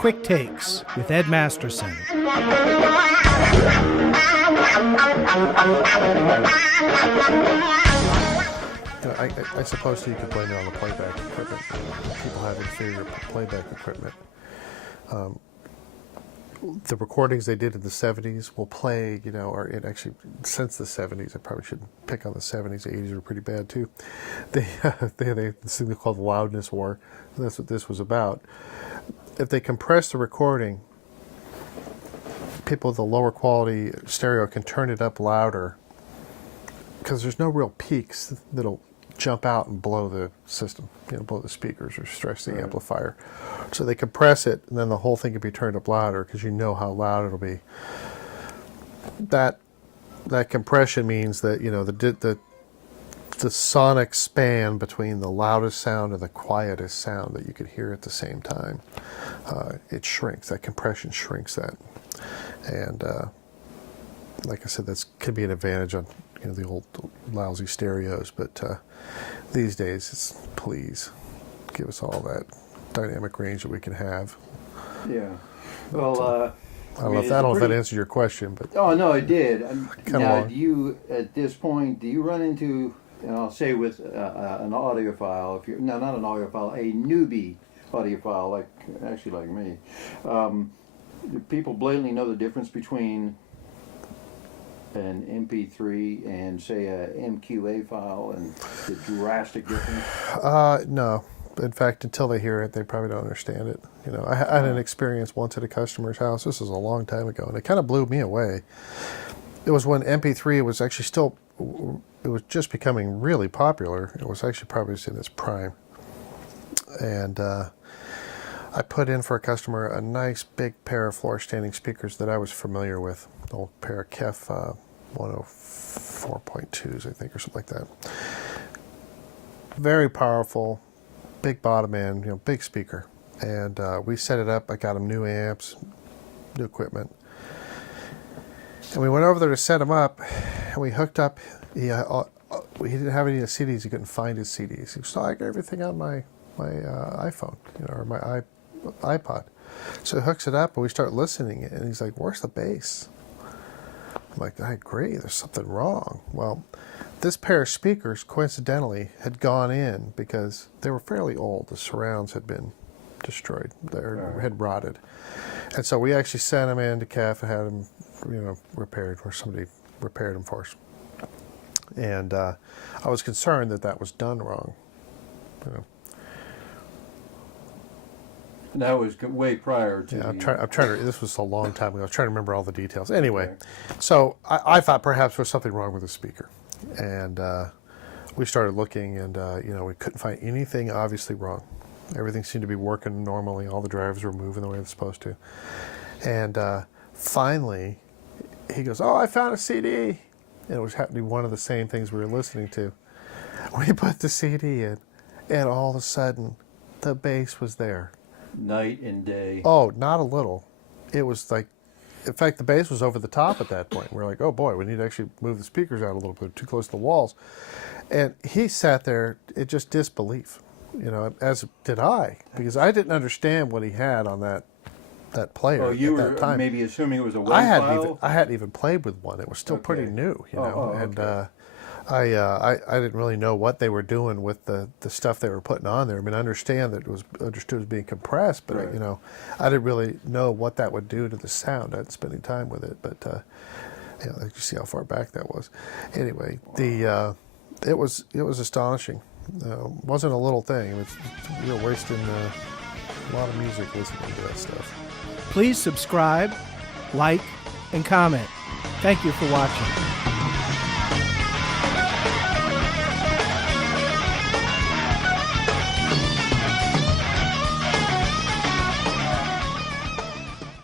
Quick Takes with Ed Masterson. I suppose you could blame it on the playback equipment. People have inferior playback equipment. The recordings they did in the 70s will play, or it actually, since the 70s, I probably shouldn't pick on the 70s, the 80s were pretty bad too. They had this thing called the loudness war. That's what this was about. If they compress the recording, people with the lower quality stereo can turn it up louder because there's no real peaks that'll jump out and blow the system, blow the speakers or stress the amplifier. So they compress it, and then the whole thing can be turned up louder because you know how loud it'll be. That compression means that the sonic span between the loudest sound and the quietest sound that you could hear at the same time, it shrinks. That compression shrinks that, and like I said, that could be an advantage on the old lousy stereos, but these days, please give us all that dynamic range that we can have. Yeah. Well, I don't know if that answered your question, but oh no, it did. Now, long. do you at this point run into, and I'll say with an audiophile, not an audiophile, a newbie audiophile, like me, do people blatantly know the difference between an MP3 and say a MQA file and the drastic difference? No. In fact, until they hear it, they probably don't understand it. I had an experience once at a customer's house. This was a long time ago, and it kind of blew me away. It was when MP3 was actually it was just becoming really popular. It was actually probably in its prime. And I put in for a customer a nice big pair of floor standing speakers that I was familiar with. An old pair of KEF 104.2s, I think, or something like that. Very powerful. Big bottom end, big speaker. And we set it up. I got him new amps, new equipment. And we went over there to set him up, and we hooked up. He didn't have any CDs. He couldn't find his CDs. He was like everything on my iPhone, or my iPod. So he hooks it up, and we start listening, and he's like, "Where's the bass?" I'm like, "I agree. There's something wrong." Well, this pair of speakers, coincidentally, had gone in because they were fairly old. The surrounds had been destroyed. They had rotted. And so we actually sent them in to KEF and had them, repaired, or somebody repaired them for us. And I was concerned that was done wrong. And that was way prior to. Yeah, I'm trying to. This was a long time ago. I was trying to remember all the details. Anyway, so I thought perhaps there was something wrong with the speaker. And we started looking, and we couldn't find anything obviously wrong. Everything seemed to be working normally. All the drivers were moving the way they're supposed to. And finally, he goes, "Oh, I found a CD." And it was happening one of the same things we were listening to. We put the CD in, and all of a sudden, the bass was there. Night and day. Oh, not a little. It was like, in fact, the bass was over the top at that point. We're like, oh boy, we need to actually move the speakers out a little bit, too close to the walls. And he sat there in just disbelief, as did I, because I didn't understand what he had on that player at that time. You were maybe assuming it was a WAV file? I hadn't even played with one. It was still pretty new, and okay. I didn't really know what they were doing with the stuff they were putting on there. I mean, I understand that it was understood as being compressed, but right. I didn't really know what that would do to the sound. I'd spending time with it, but you see how far back that was. Anyway, wow. It was astonishing. Wasn't a little thing. It was you're wasting a lot of music listening to that stuff. Please subscribe, like, and comment. Thank you for watching.